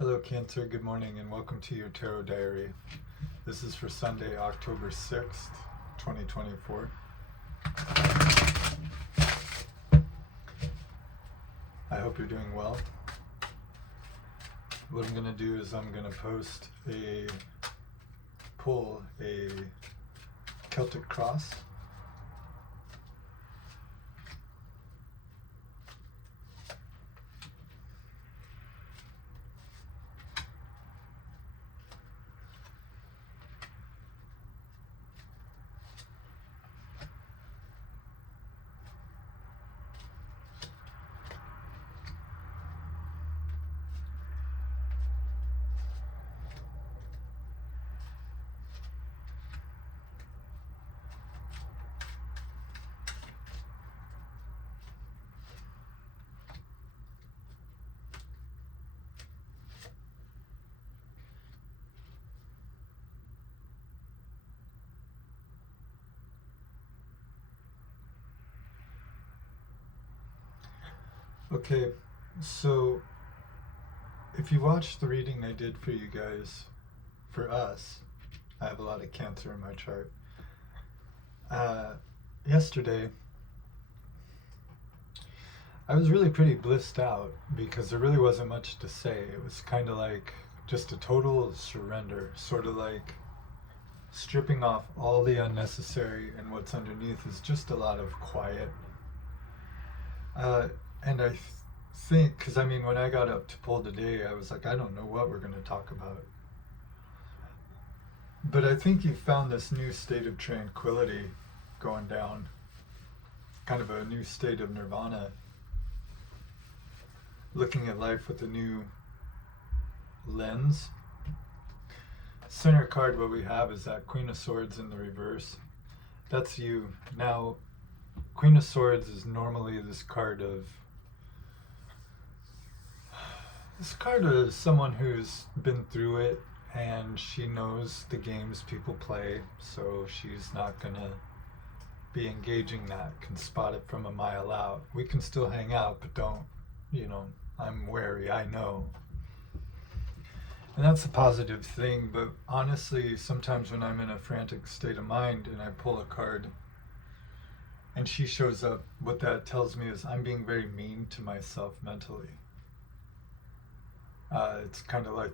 Hello Cancer, good morning and welcome to your Tarot Diary. This is for Sunday, October 6th, 2024. I hope you're doing well. What I'm going to do is I'm going to pull a Celtic cross. Okay, so if you watched the reading I did for you guys, for us, I have a lot of Cancer in my chart. Yesterday, I was really pretty blissed out because there really wasn't much to say. It was kind of like just a total surrender, sort of like stripping off all the unnecessary, and what's underneath is just a lot of quiet. And I think, because I mean, when I got up to pull today, I was like, I don't know what we're going to talk about. But I think you found this new state of tranquility going down, kind of a new state of nirvana, looking at life with a new lens. Center card, what we have is that Queen of Swords in the reverse. That's you. Now, Queen of Swords is normally this card of someone who's been through it and she knows the games people play, so she's not gonna be engaging that, can spot it from a mile out. We can still hang out, but don't, I'm wary, I know. And that's a positive thing, but honestly, sometimes when I'm in a frantic state of mind and I pull a card and she shows up, what that tells me is I'm being very mean to myself mentally. It's kind of like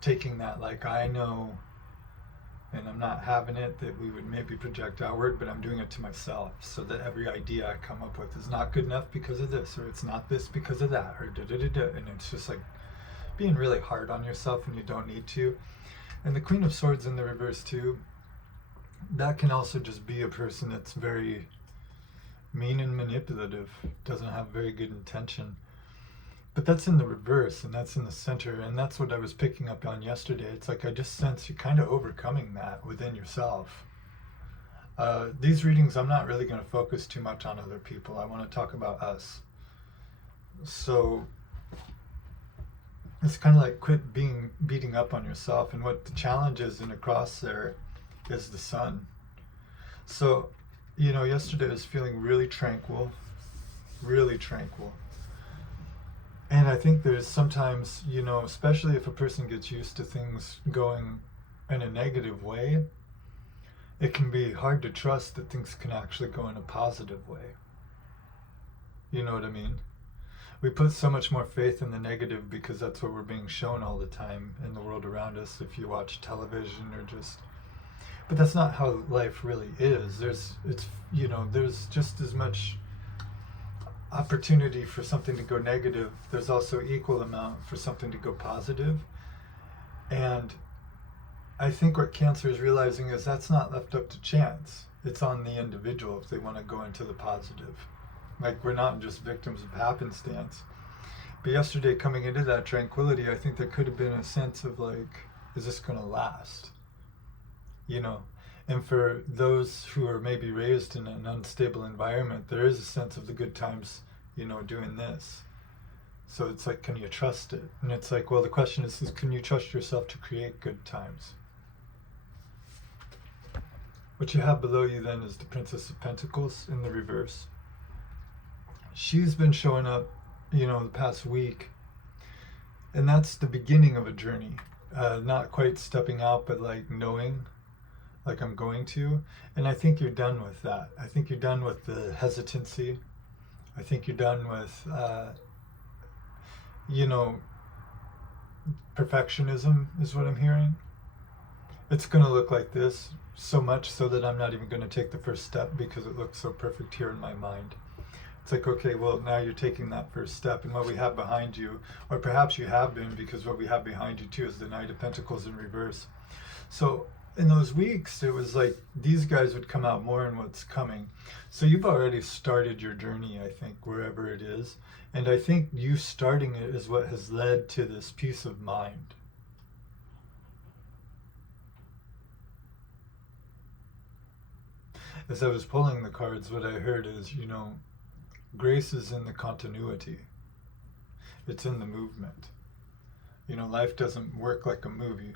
taking that, like, I know, and I'm not having it, that we would maybe project outward, but I'm doing it to myself, so that every idea I come up with is not good enough because of this, or it's not this because of that, or da-da-da-da, and it's just like being really hard on yourself when you don't need to. And the Queen of Swords in the reverse too, that can also just be a person that's very mean and manipulative, doesn't have very good intention. But that's in the reverse, and that's in the center, and that's what I was picking up on yesterday. It's like I just sense you're kind of overcoming that within yourself. These readings, I'm not really going to focus too much on other people. I want to talk about us. So it's kind of like quit beating up on yourself, and what the challenge is in the cross there is the sun. So, yesterday I was feeling really tranquil. And I think there's sometimes, especially if a person gets used to things going in a negative way, it can be hard to trust that things can actually go in a positive way. You know what I mean? We put so much more faith in the negative because that's what we're being shown all the time in the world around us, if you watch television or just... But that's not how life really is. There's just as much opportunity for something to go negative. There's also equal amount for something to go positive. And I think what Cancer is realizing is that's not left up to chance. It's on the individual if they want to go into the positive. Like, we're not just victims of happenstance. But yesterday, coming into that tranquility, I think there could have been a sense of like, is this going to last? And for those who are maybe raised in an unstable environment, there is a sense of the good times, doing this. So it's like, can you trust it? And it's like, well, the question is can you trust yourself to create good times? What you have below you then is the Princess of Pentacles in the reverse. She's been showing up, the past week And that's the beginning of a journey. Not quite stepping out, but like knowing, like I'm going to. And I think you're done with that. I think you're done with the hesitancy. I think you're done with, you know, perfectionism is what I'm hearing. It's going to look like this, so much so that I'm not even going to take the first step because it looks so perfect here in my mind. It's like, okay, well, now you're taking that first step, and what we have behind you, or perhaps you have been, because what we have behind you too is the Knight of Pentacles in reverse. So in those weeks, it was like these guys would come out more in what's coming. So you've already started your journey, I think, wherever it is. And I think you starting it is what has led to this peace of mind. As I was pulling the cards, what I heard is, you know, grace is in the continuity. It's in the movement. You know, life doesn't work like a movie.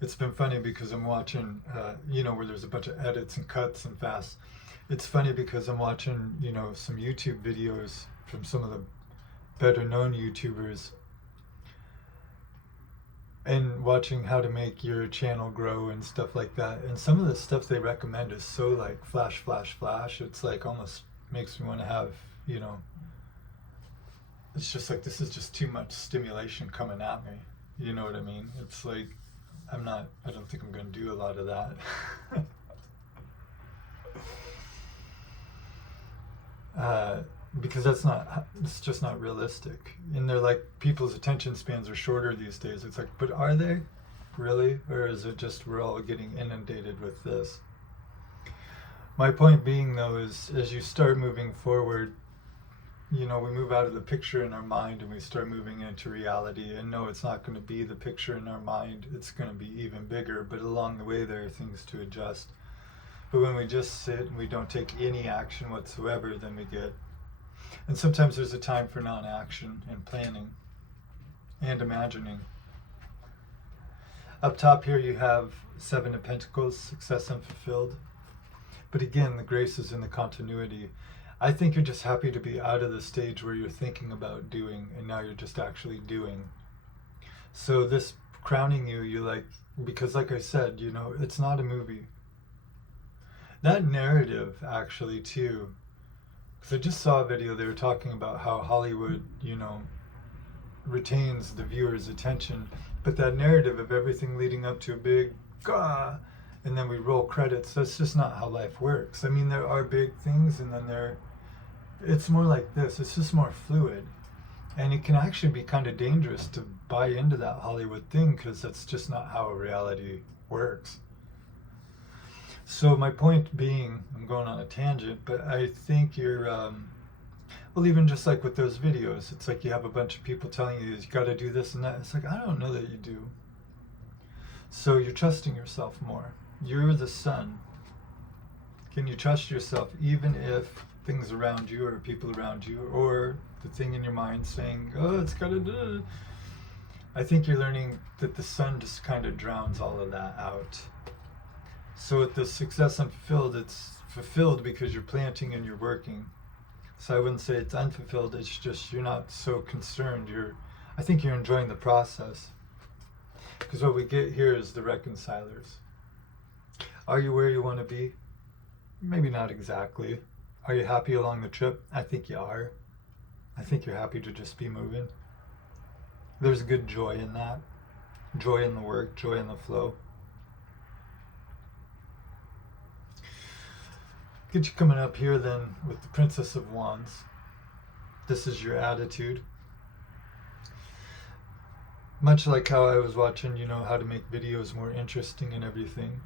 It's been funny because I'm watching, you know, where there's a bunch of edits and cuts and fast. It's funny because I'm watching, you know, some YouTube videos from some of the better known YouTubers and watching how to make your channel grow and stuff like that. And some of the stuff they recommend is so like flash, flash, flash. It's like almost makes me want to have, you know, it's just like, this is just too much stimulation coming at me. You know what I mean? It's like, I don't think I'm going to do a lot of that. Because it's just not realistic. And they're like, people's attention spans are shorter these days. It's like, but are they really? Or is it just we're all getting inundated with this? My point being, though, is as you start moving forward, you know, we move out of the picture in our mind and we start moving into reality. And no, it's not going to be the picture in our mind. It's going to be even bigger. But along the way, there are things to adjust. But when we just sit and we don't take any action whatsoever, then we get... And sometimes there's a time for non-action and planning and imagining. Up top here you have Seven of Pentacles, success unfulfilled. But again, the grace is in the continuity. I think you're just happy to be out of the stage where you're thinking about doing and now you're just actually doing. So this crowning you like, because like I said, you know, it's not a movie. That narrative actually too, because I just saw a video, they were talking about how Hollywood, you know, retains the viewer's attention, but that narrative of everything leading up to a big gah, and then we roll credits, that's just not how life works. I mean, there are big things, and then it's more like this, it's just more fluid. And it can actually be kind of dangerous to buy into that Hollywood thing, because that's just not how reality works. So my point being, I'm going on a tangent, but I think you're, well, even just like with those videos, it's like you have a bunch of people telling you got to do this and that. It's like, I don't know that you do. So you're trusting yourself more. You're the sun. Can you trust yourself even if things around you or people around you or the thing in your mind saying, oh, it's got to do. I think you're learning that the sun just kind of drowns all of that out. So with the success unfulfilled, it's fulfilled because you're planting and you're working. So I wouldn't say it's unfulfilled, it's just you're not so concerned. I think you're enjoying the process. Because what we get here is the reconcilers. Are you where you want to be? Maybe not exactly. Are you happy along the trip? I think you are. I think you're happy to just be moving. There's good joy in that. Joy in the work, joy in the flow. Get you coming up here then with the Princess of Wands. This is your attitude. Much like how I was watching, you know, how to make videos more interesting and everything.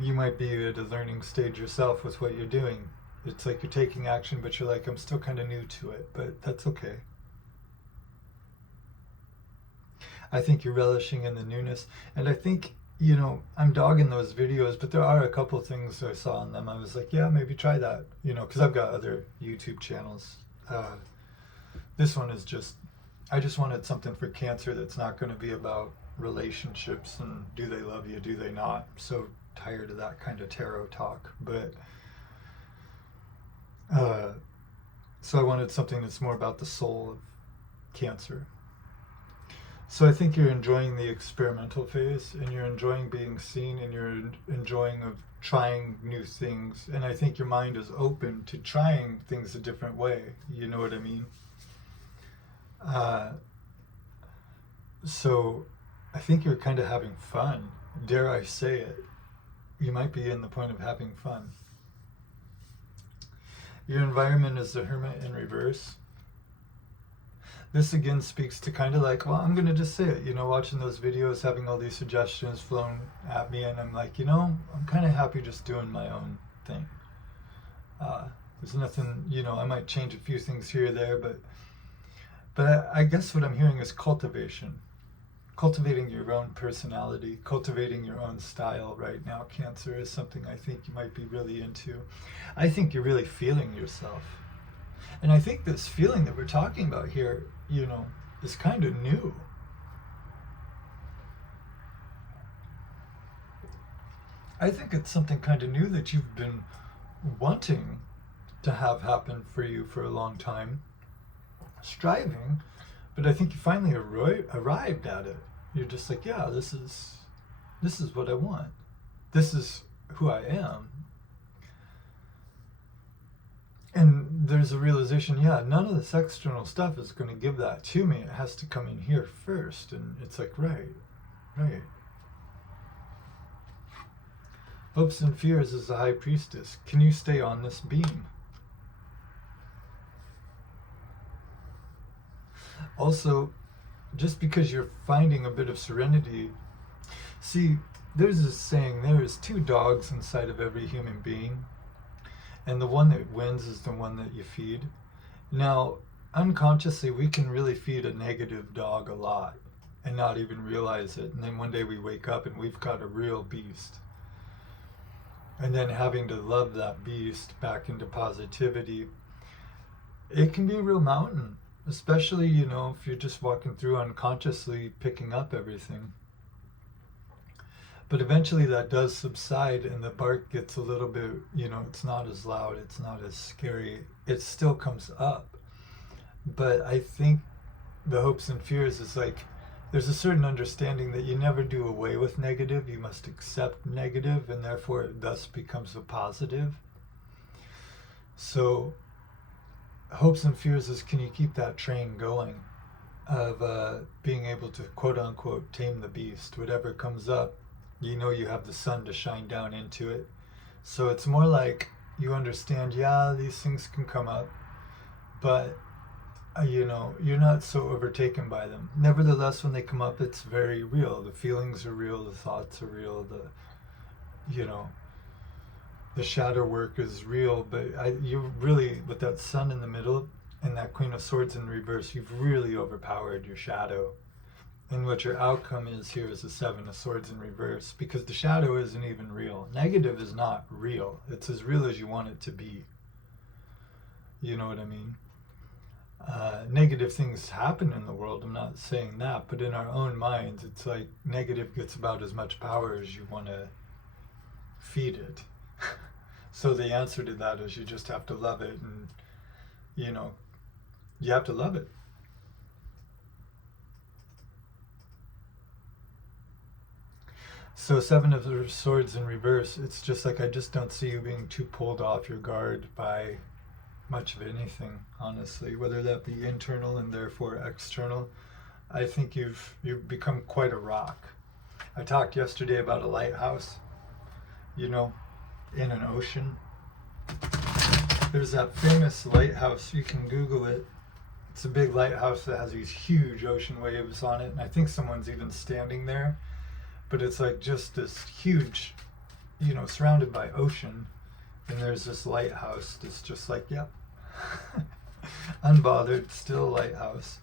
You might be at a learning stage yourself with what you're doing. It's like you're taking action, but you're like, I'm still kind of new to it, but that's okay. I think you're relishing in the newness. And I think, you know, I'm dogging those videos, but there are a couple things I saw in them. I was like, yeah, maybe try that, you know, because I've got other YouTube channels. This one is just, I just wanted something for Cancer that's not going to be about relationships and do they love you, do they not. I'm so tired of that kind of tarot talk. But so I wanted something that's more about the soul of Cancer. So I think you're enjoying the experimental phase, and you're enjoying being seen, and you're enjoying of trying new things. And I think your mind is open to trying things a different way. You know what I mean? So I think you're kind of having fun. Dare I say it? You might be in the point of having fun. Your environment is the Hermit in reverse. This again speaks to kind of like, well, I'm going to just say it, you know, watching those videos, having all these suggestions flown at me, and I'm like, you know, I'm kind of happy just doing my own thing. There's nothing, you know, I might change a few things here or there, but I guess what I'm hearing is cultivation. Cultivating your own personality, cultivating your own style right now, Cancer, is something I think you might be really into. I think you're really feeling yourself. And I think this feeling that we're talking about here, you know, is kind of new. I think it's something kind of new that you've been wanting to have happen for you for a long time, striving, but I think you finally arrived at it. You're just like, yeah, this is what I want. This is who I am. And there's a realization, yeah, none of this external stuff is going to give that to me. It has to come in here first. And it's like, right. Hopes and fears is the High Priestess. Can you stay on this beam? Also, just because you're finding a bit of serenity, see, there's this saying, there is 2 dogs inside of every human being, and the one that wins is the one that you feed. Now, unconsciously, we can really feed a negative dog a lot and not even realize it, and then one day we wake up and we've got a real beast. And then having to love that beast back into positivity, it can be a real mountain. Especially, you know, if you're just walking through unconsciously picking up everything. But eventually that does subside and the bark gets a little bit, you know, it's not as loud, it's not as scary. It still comes up. But I think the hopes and fears is like, there's a certain understanding that you never do away with negative. You must accept negative, and therefore it thus becomes a positive. So hopes and fears is, can you keep that train going of being able to quote unquote tame the beast? Whatever comes up, you know, you have the sun to shine down into it. So it's more like you understand, yeah, these things can come up, but you know, you're not so overtaken by them. Nevertheless, when they come up, it's very real. The feelings are real, the thoughts are real, you know, the shadow work is real. But you really, with that sun in the middle and that Queen of Swords in reverse, you've really overpowered your shadow. And what your outcome is here is the 7 of Swords in reverse, because the shadow isn't even real. Negative is not real. It's as real as you want it to be. You know what I mean? Negative things happen in the world, I'm not saying that, but in our own minds, it's like negative gets about as much power as you want to feed it. So the answer to that is you just have to love it, and, you know, you have to love it. So 7 of Swords in reverse, it's just like, I just don't see you being too pulled off your guard by much of anything, honestly, whether that be internal and therefore external. I think you've become quite a rock. I talked yesterday about a lighthouse, you know, in an ocean. There's that famous lighthouse, you can Google it. It's a big lighthouse that has these huge ocean waves on it, and I think someone's even standing there, but it's like just this huge, you know, surrounded by ocean, and there's this lighthouse that's just like, yep, unbothered, still a lighthouse.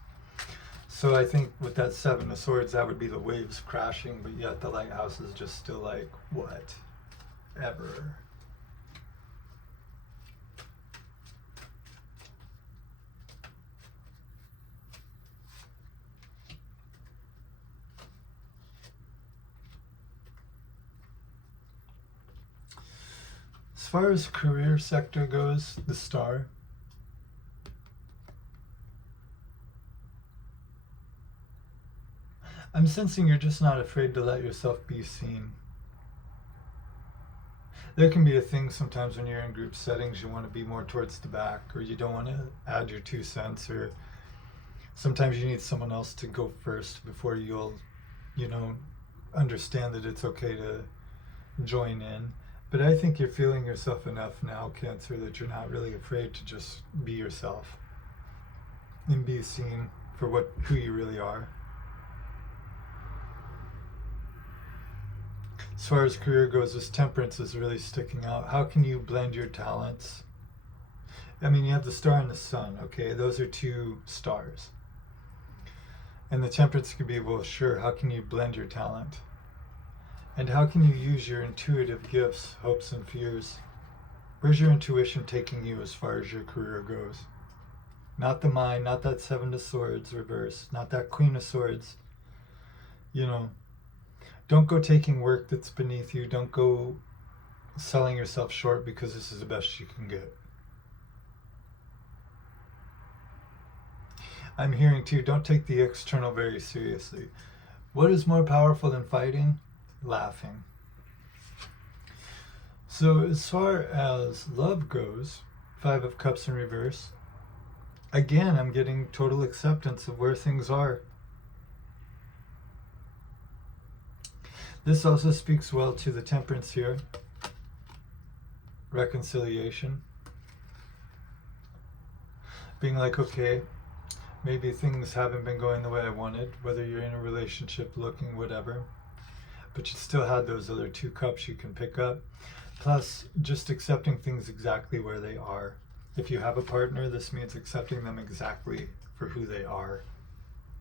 So I think with that 7 of Swords, that would be the waves crashing, but yet the lighthouse is just still like, whatever. As far as career sector goes, the Star. I'm sensing you're just not afraid to let yourself be seen. There can be a thing sometimes when you're in group settings, you want to be more towards the back, or you don't want to add your 2 cents, or sometimes you need someone else to go first before you'll, understand that it's okay to join in. But I think you're feeling yourself enough now, Cancer, that you're not really afraid to just be yourself and be seen for who you really are. As far as career goes, this Temperance is really sticking out. How can you blend your talents? I mean, you have the star and the sun, okay? Those are 2 stars. And the Temperance could be, well, sure, how can you blend your talent? And how can you use your intuitive gifts, hopes, and fears? Where's your intuition taking you as far as your career goes? Not the mind, not that 7 of Swords reverse, not that Queen of Swords. Don't go taking work that's beneath you. Don't go selling yourself short because this is the best you can get. I'm hearing too, don't take the external very seriously. What is more powerful than fighting? Laughing. So as far as love goes, 5 of Cups in reverse, again, I'm getting total acceptance of where things are. This also speaks well to the Temperance here. Reconciliation. Being like, okay, maybe things haven't been going the way I wanted, whether you're in a relationship, looking, whatever, but you still had those other 2 cups you can pick up. Plus, just accepting things exactly where they are. If you have a partner, this means accepting them exactly for who they are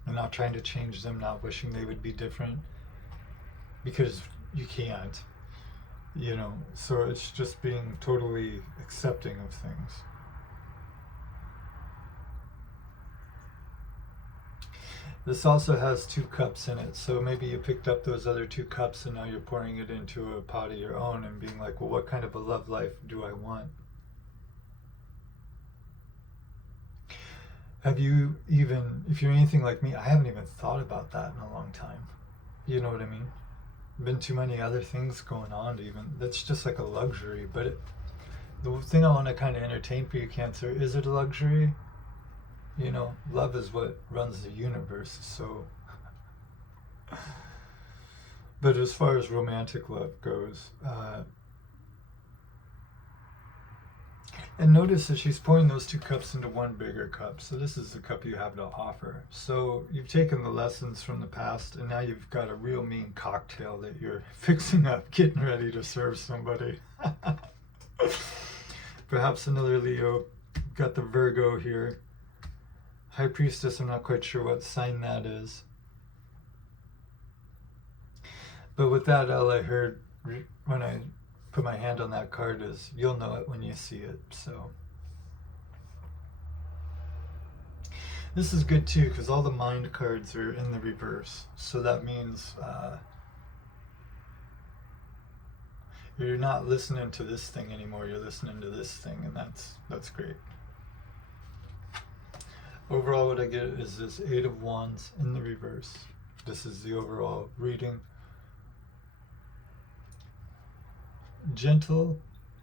and not trying to change them, not wishing they would be different, because you can't, so it's just being totally accepting of things. This also has 2 cups in it, so maybe you picked up those other 2 cups and now you're pouring it into a pot of your own and being like, well, what kind of a love life do I want? Have you even, if you're anything like me, I haven't even thought about that in a long time. You know what I mean? Been too many other things going on to even, that's just like a luxury. But the thing I want to kind of entertain for you, Cancer, is it a luxury? Love is what runs the universe, so. But as far as romantic love goes, and notice that she's pouring those 2 cups into one bigger cup. So this is the cup you have to offer. So you've taken the lessons from the past, and now you've got a real mean cocktail that you're fixing up, getting ready to serve somebody. Perhaps another Leo. Got the Virgo here. High Priestess, I'm not quite sure what sign that is. But with that, all I heard when I put my hand on that card is, you'll know it when you see it. So this is good too, because all the mind cards are in the reverse. So that means you're not listening to this thing anymore, you're listening to this thing, and that's great. Overall, what I get is this 8 of Wands in the reverse. This is the overall reading. Gentle,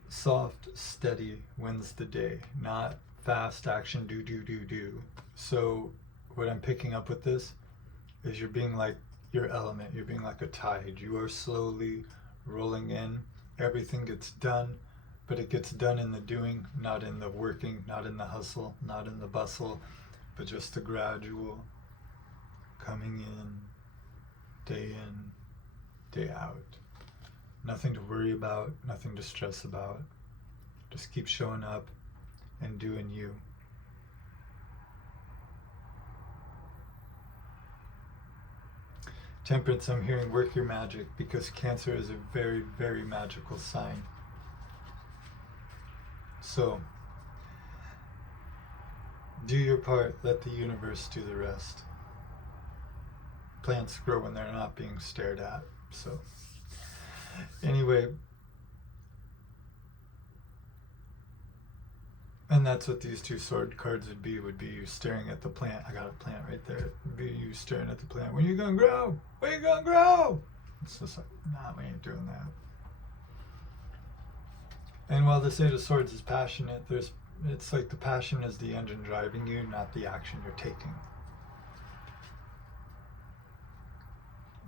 soft, steady wins the day, not fast action, do. So what I'm picking up with this is you're being like your element, you're being like a tide. You are slowly rolling in. Everything gets done, but it gets done in the doing, not in the working, not in the hustle, not in the bustle, but just the gradual coming in, day out. Nothing to worry about, nothing to stress about. Just keep showing up and doing you. Temperance, I'm hearing work your magic, because Cancer is a very, very magical sign. So, do your part, let the universe do the rest. Plants grow when they're not being stared at. So, anyway, And that's what these two sword cards would be you staring at the plant. I got a plant right there. It'd be you staring at the plant. When you gonna grow? When you gonna grow? It's just like, nah, we ain't doing that. And while this Eight of Swords is passionate, it's like the passion is the engine driving you, not the action you're taking.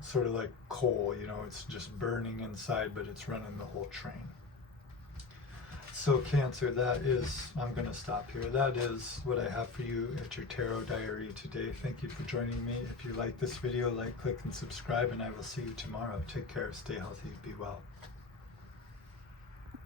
Sort of like coal, you know, it's just burning inside, but it's running the whole train. So Cancer, I'm going to stop here. That is what I have for you at your tarot diary today. Thank you for joining me. If you like this video, like, click, and subscribe, and I will see you tomorrow. Take care, stay healthy, be well.